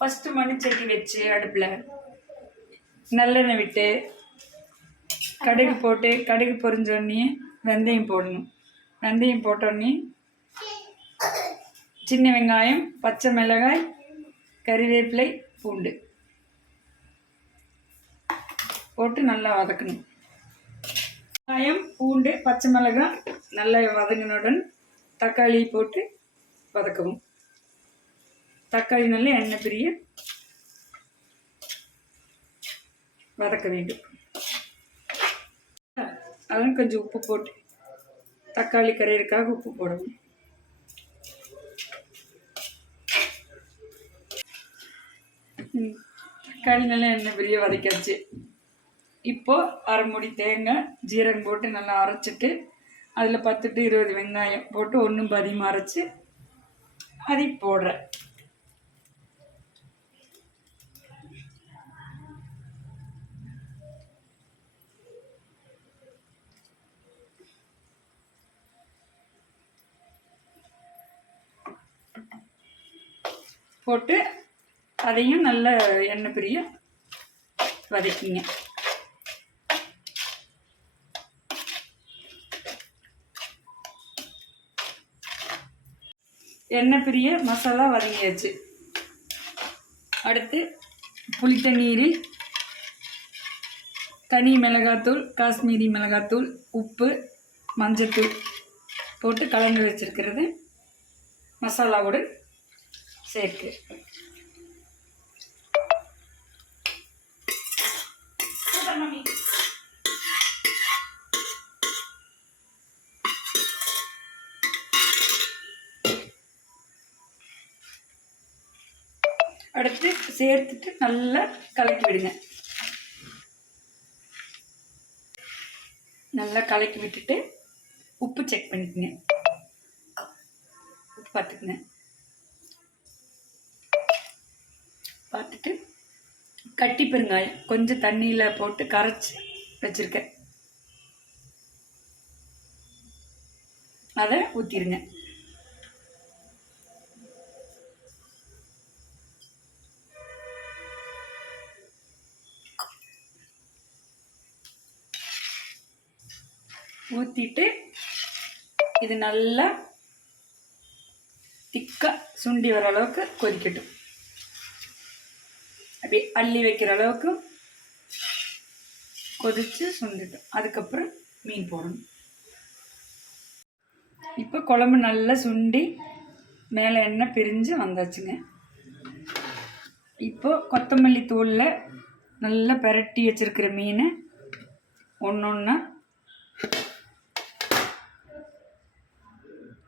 First மண்சட்டி வச்சு அடுப்பில் நல்லெண்ணெய் விட்டு கடுகு போட்டு கடுகு பொரிஞ்சோடனே வெந்தயம் போடணும். வெந்தயம் போட்டோடனே சின்ன வெங்காயம், பச்சை மிளகாய், கறிவேப்பிலை, பூண்டு போட்டு நல்லா வதக்கணும். வெங்காயம், பூண்டு, பச்சை மிளகாய் நல்லா வதங்கினுடன் தக்காளி போட்டு வதக்கவும். தக்காளி நல்லா எண்ணெய் பிரிய வதக்க வேண்டும். அதெல்லாம் கொஞ்சம் உப்பு போட்டு தக்காளி கரையிறதுக்காக உப்பு போடவும். தக்காளி நல்லா எண்ணெய் பிரிய வதக்காச்சு. இப்போது அரை மூடி தேங்காய் ஜீரகம் போட்டு நல்லா அரைச்சிட்டு அதில் 10 to 20 வெங்காயம் போட்டு ஒன்றும் பதியமாக அரைச்சி அதை போடுறேன். போட்டு அதையும் நல்ல எண்ணெய் பிரிய வதக்கிங்க. எண்ணெய் பிரிய மசாலா வதங்கியாச்சு. அடுத்து புளி தண்ணீரில் தனி மிளகாத்தூள், காஷ்மீரி மிளகாத்தூள், உப்பு, மஞ்சத்தூள் போட்டு கலந்து வச்சுருக்கிறது மசாலாவோடு சேர்க்கு. அடுத்து சேர்த்துட்டு நல்லா கலக்கி விடுங்க. நல்லா கலக்கி விட்டுட்டு உப்பு செக் பண்ணிக்கங்க. உப்பு பார்த்துக்குங்க. பார்த்துட்டு கட்டி பெருங்காயம் கொஞ்சம் தண்ணியில் போட்டு கரைச்சி வச்சுருக்கேன், அதை ஊற்றிடுங்க. ஊற்றிட்டு இது நல்லா திக்காக சுண்டி வர அளவுக்கு கொதிக்கட்டும். அப்படியே அள்ளி வைக்கிற அளவுக்கு கொதித்து சுண்டிட்டோம். அதுக்கப்புறம் மீன் போடணும். இப்போ குழம்பு நல்லா சுண்டி மேலே எண்ணெய் பிரிஞ்சு வந்தாச்சுங்க. இப்போ கொத்தமல்லி தூளில் நல்லா பிரட்டி வச்சுருக்கிற மீனை ஒன்றா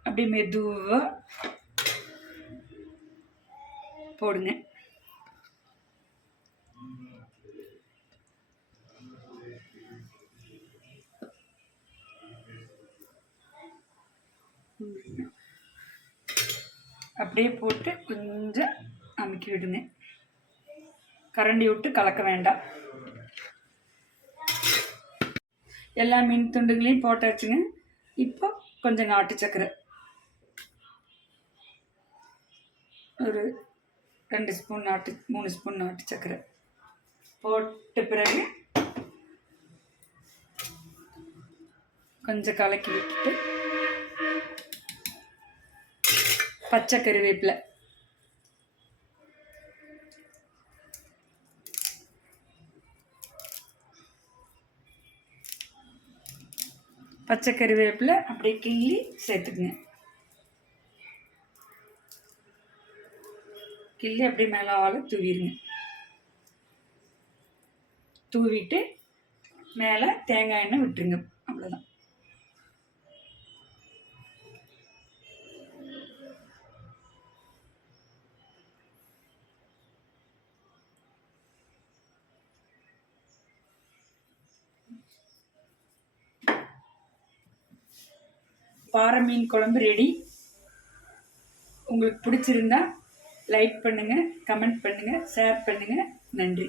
அப்படி மெதுவாக போடுங்க. அப்படியே போட்டு கொஞ்சம் அமுக்கி விடுங்க. கரண்டி விட்டு கலக்க வேண்டாம். எல்லா மீன் துண்டுகளையும் போட்டாச்சுங்க. இப்போ கொஞ்சம் நாட்டு சக்கரை ஒரு 2 ஸ்பூன் 3 ஸ்பூன் நாட்டு சக்கரை போட்ட பிறகு கொஞ்சம் கலக்கி விட்டுட்டு பச்சை கறிவேப்பிலை அப்படியே கிள்ளி சேர்த்துக்குங்க. கிள்ளி அப்படியே மேலே தூவிடுங்க. தூவிட்டு மேலே தேங்காய் எண்ணெய் விட்டுருங்க. அவ்வளோதான். பாறை மீன் குழம்பு ரெடி. உங்களுக்கு பிடிச்சிருந்தா லைக் பண்ணுங்கள், கமெண்ட் பண்ணுங்கள், ஷேர் பண்ணுங்கள். நன்றி.